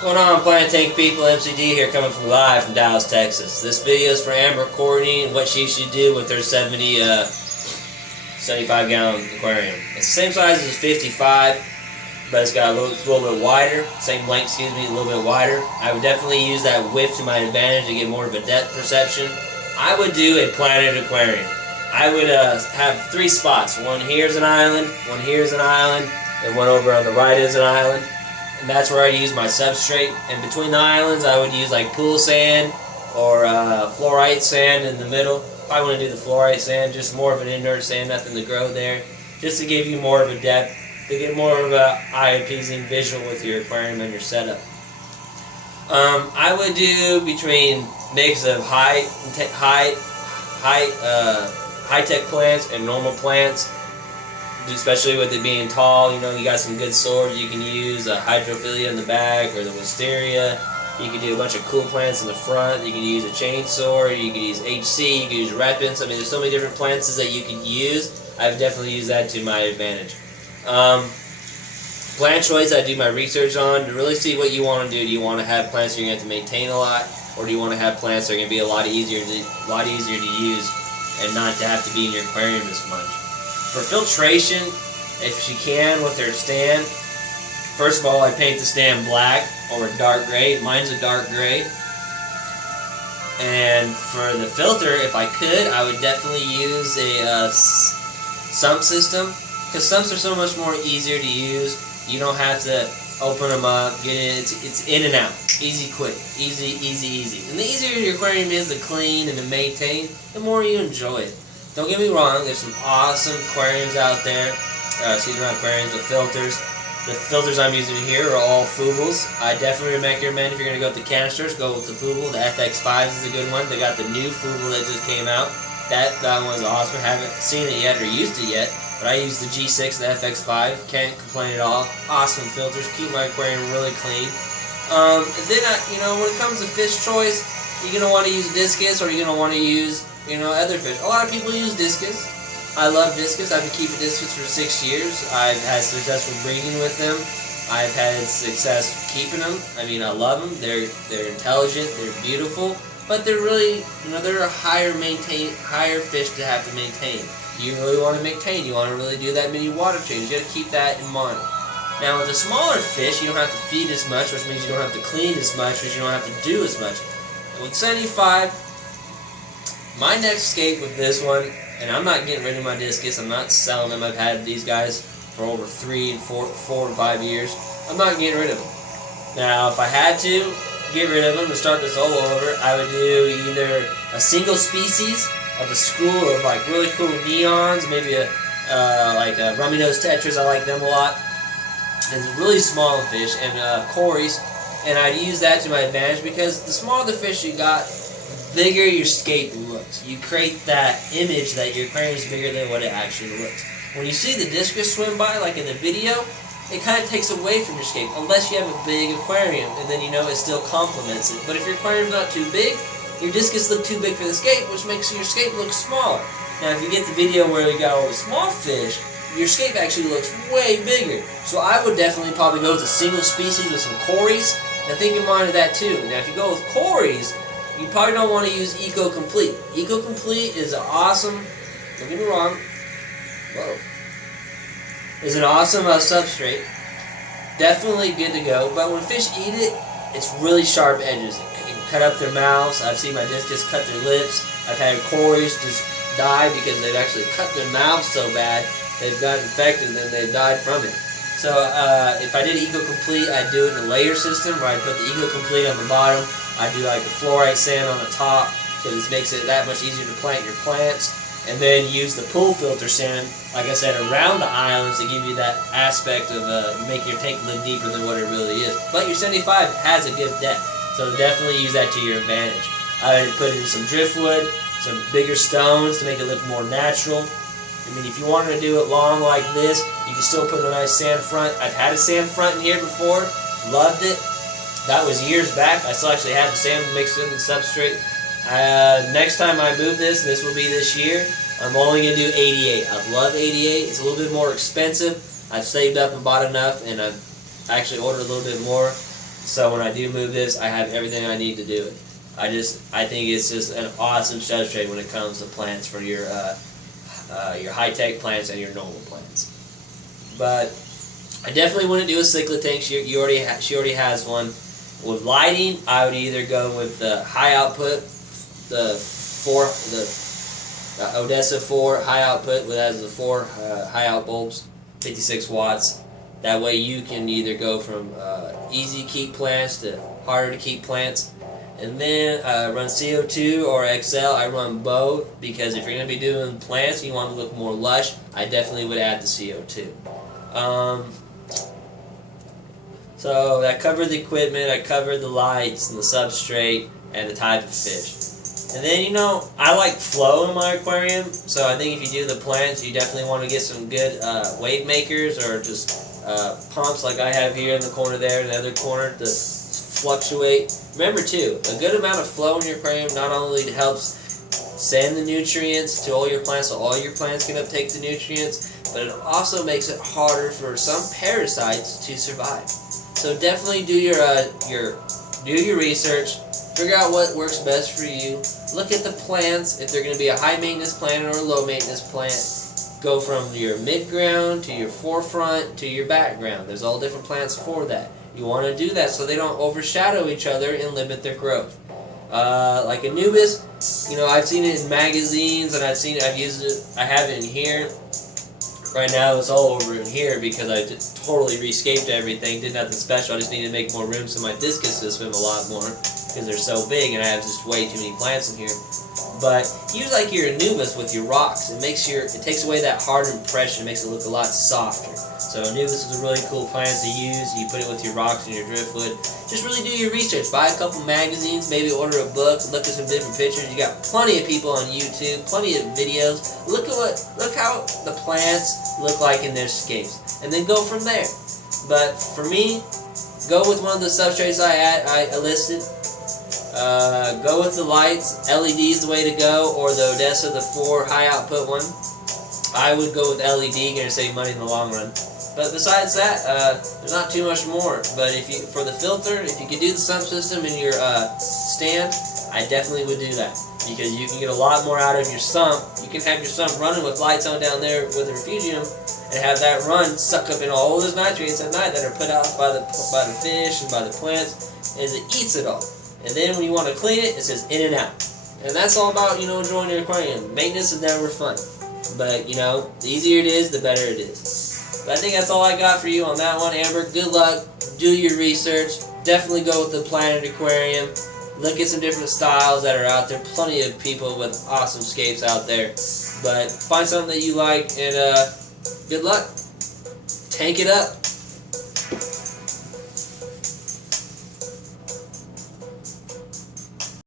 What's going on, Planet Tank people? MCD here, coming from live from Dallas, Texas. This video is for Amber Courtney and what she should do with her 75-gallon aquarium. It's the same size as a 55, but it's got a little bit wider. Same length, excuse me, a little bit wider. I would definitely use that width to my advantage to get more of a depth perception. I would do a planted aquarium. I would have 3 spots. One here is an island, one here is an island, and one over on the right is an island. And that's where I use my substrate. And between the islands, I would use like pool sand or fluorite sand in the middle. I want to do the fluorite sand, just more of an inert sand, nothing to grow there, just to give you more of a depth, to get more of a eye-appeasing visual with your aquarium and your setup. I would do between mix of high-tech plants and normal plants. Especially with it being tall, you know, you got some good swords. You can use a hydrophilia in the back or the wisteria. You can do a bunch of cool plants in the front. You can use a chainsaw. You can use HC. You can use repens. I mean, there's so many different plants that you can use. I've definitely used that to my advantage. Plant choice, I do my research on to really see what you want to do. Do you want to have plants that you're going to have to maintain a lot, or do you want to have plants that are going to be a lot easier to use and not to have to be in your aquarium as much? For filtration, if you can with their stand, first of all, I paint the stand black or a dark gray. Mine's a dark gray. And for the filter, if I could, I would definitely use a sump system, because sumps are so much more easier to use. You don't have to open them up, get it. It's in and out, easy, quick, easy. And the easier your aquarium is to clean and to maintain, the more you enjoy it. Don't get me wrong, there's some awesome aquariums out there. Excuse me, not aquariums, but filters. The filters I'm using here are all Fuvels. I definitely recommend if you're going to go with the canisters, go with the Fuvel. The FX5 is a good one. They got the new Fuvel that just came out. That one's awesome. I haven't seen it yet or used it yet, but I use the G6, the FX5. Can't complain at all. Awesome filters. Keep my aquarium really clean. And then, when it comes to fish choice, you're going to want to use discus, or you're going to want to use other fish. A lot of people use discus. I love discus. I've been keeping discus for 6 years. I've had successful breeding with them. I've had success keeping them. I mean, I love them. They're intelligent. They're beautiful. But they're really, they're a higher fish to have to maintain. You really want to maintain. You want to really do that many water changes. You got to keep that in mind. Now, with a smaller fish, you don't have to feed as much, which means you don't have to clean as much, which you don't have to do as much. And with 75, my next escape with this one, and I'm not getting rid of my discus, I'm not selling them. I've had these guys for over 4 and 5 years. I'm not getting rid of them. Now, if I had to get rid of them and start this all over, I would do either a single species of a school of like really cool neons, maybe like a rummy nose tetras. I like them a lot, and really small fish, and cories, and I'd use that to my advantage, because the smaller the fish you got, bigger your scape looks. You create that image that your aquarium is bigger than what it actually looks. When you see the discus swim by, like in the video, it kind of takes away from your scape, unless you have a big aquarium, and then it still complements it. But if your aquarium's not too big, your discus look too big for the scape, which makes your scape look smaller. Now, if you get the video where you got all the small fish, your scape actually looks way bigger. So I would definitely probably go with a single species with some cories, and think in mind of that too. Now, if you go with cories, you probably don't want to use Eco Complete. Eco Complete is an awesome, don't get me wrong, is an awesome substrate. Definitely good to go, but when fish eat it, it's really sharp edges. It can cut up their mouths. I've seen my discus cut their lips. I've had cories just die because they've actually cut their mouths so bad they've got infected and then they've died from it. So if I did Eco Complete, I'd do it in a layer system where I'd put the Eco Complete on the bottom. I do like the fluorite sand on the top, because this makes it that much easier to plant your plants. And then use the pool filter sand, like I said, around the islands to give you that aspect of making your tank look deeper than what it really is. But your 75 has a good depth, so definitely use that to your advantage. I would put in some driftwood, some bigger stones to make it look more natural. I mean, if you wanted to do it long like this, you can still put a nice sand front. I've had a sand front in here before, loved it. That was years back. I still actually have the sand mixed in the substrate. Next time I move this will be this year, I'm only going to do 88. I love 88. It's a little bit more expensive. I've saved up and bought enough, and I've actually ordered a little bit more. So when I do move this, I have everything I need to do it. I think it's just an awesome substrate when it comes to plants for your high-tech plants and your normal plants. But I definitely wouldn't do a cichlid tank. She already has one. With lighting, I would either go with the high output, the Odessa 4 high output, that has the 4 high out bulbs, 56 watts. That way you can either go from easy to keep plants to harder to keep plants. And then run CO2 or XL. I run both because if you're going to be doing plants and you want to look more lush, I definitely would add the CO2. So I covered the equipment, I covered the lights and the substrate and the type of fish. And then, you know, I like flow in my aquarium, so I think if you do the plants, you definitely want to get some good wave makers or just pumps like I have here in the corner there, and the other corner to fluctuate. Remember too, a good amount of flow in your aquarium not only helps send the nutrients to all your plants so all your plants can uptake the nutrients, but it also makes it harder for some parasites to survive. So definitely do your research, figure out what works best for you, look at the plants, if they're going to be a high maintenance plant or a low maintenance plant, go from your mid-ground to your forefront to your background. There's all different plants for that. You want to do that so they don't overshadow each other and limit their growth. Like Anubis, you know, I've seen it in magazines and I've used it, I have it in here. Right now it's all over in here because I just totally rescaped everything, did nothing special. I just needed to make more room so my discus could swim a lot more because they're so big and I have just way too many plants in here. But use like your Anubis with your rocks. It takes away that hard impression, makes it look a lot softer. So Anubis is a really cool plant to use. You put it with your rocks and your driftwood. Just really do your research. Buy a couple magazines, maybe order a book, look at some different pictures. You got plenty of people on YouTube, plenty of videos. Look how the plants look like in their scapes, and then go from there. But for me, go with one of the substrates I listed. Go with the lights. LED is the way to go, or the Odessa, the 4 high output one. I would go with LED. Gonna save money in the long run. But besides that, there's not too much more. But for the filter, if you could do the sump system in your stand, I definitely would do that because you can get a lot more out of your sump. You can have your sump running with lights on down there with a refugium, and have that run suck up in all those nitrates at night that are put out by the fish and by the plants, and it eats it all. And then when you want to clean it, it says in and out. And that's all about, you know, enjoying your aquarium. Maintenance is never fun. But, you know, the easier it is, the better it is. But I think that's all I got for you on that one, Amber. Good luck. Do your research. Definitely go with the Planet Aquarium. Look at some different styles that are out there. Plenty of people with awesome scapes out there. But find something that you like, and good luck. Tank it up.